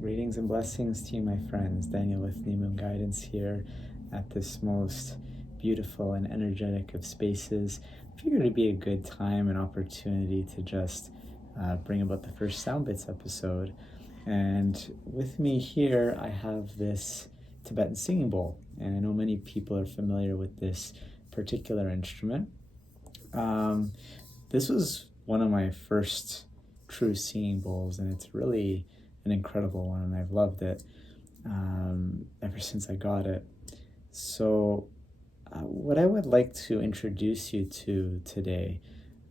Greetings and blessings to you, my friends. Daniel with New Moon Guidance here at this most beautiful and energetic of spaces. I figured it'd be a good time and opportunity to just bring about the first Sound Bits episode. And with me here, I have this Tibetan Singing Bowl. And I know many people are familiar with this particular instrument. This was one of my first true singing bowls, and it's really an incredible one, and I've loved it ever since I got it. So what I would like to introduce you to today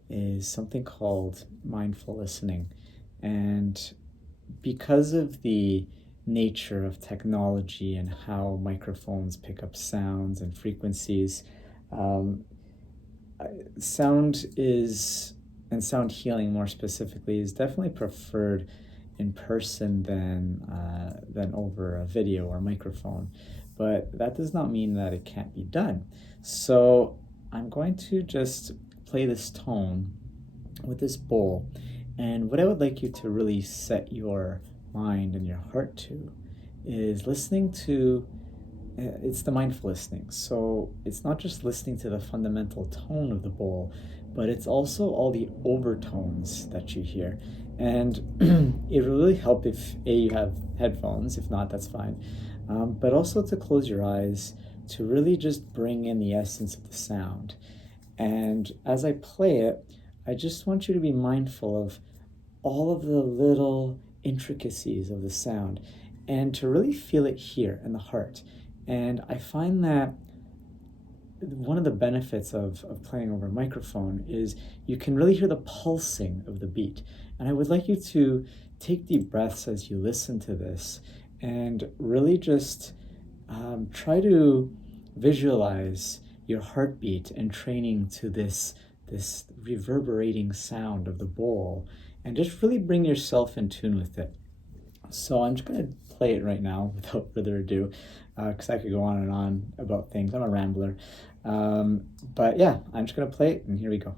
is something called mindful listening. And because of the nature of technology and how microphones pick up sounds and frequencies, sound is, and sound healing more specifically, is definitely preferred in person than over a video or microphone. But that does not mean that it can't be done. So I'm going to just play this tone with this bowl. And what I would like you to really set your mind and your heart to is listening to, it's the mindful listening. So it's not just listening to the fundamental tone of the bowl, but it's also all the overtones that you hear. And it will really help if you have headphones. If not, that's fine. But also to close your eyes, to really just bring in the essence of the sound. And as I play it, I just want you to be mindful of all of the little intricacies of the sound and to really feel it here in the heart. And I find that one of the benefits of playing over a microphone is you can really hear the pulsing of the beat. And I would like you to take deep breaths as you listen to this and really just try to visualize your heartbeat and training to this reverberating sound of the bowl, and just really bring yourself in tune with it. So I'm just going to play it right now without further ado, because I could go on and on about things. I'm a rambler. But yeah, I'm just going to play it, and here we go.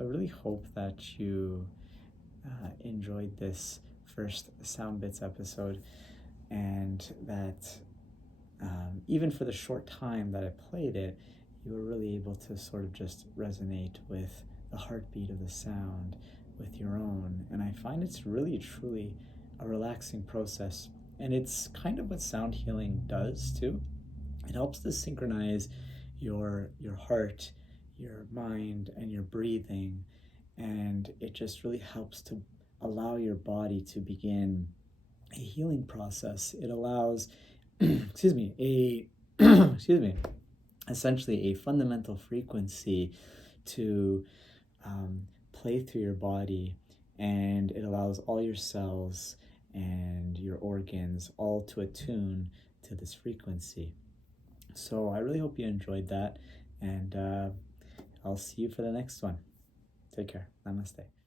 So I really hope that you enjoyed this first Sound Bits episode, and that even for the short time that I played it, you were really able to sort of just resonate with the heartbeat of the sound with your own. And I find it's really, truly a relaxing process. And it's kind of what sound healing does too. It helps to synchronize your heart, your mind, and your breathing. And it just really helps to allow your body to begin a healing process. It allows, excuse me, excuse me, essentially a fundamental frequency to play through your body, and it allows all your cells and your organs all to attune to this frequency. So I really hope you enjoyed that, and I'll see you for the next one. Take care. Namaste.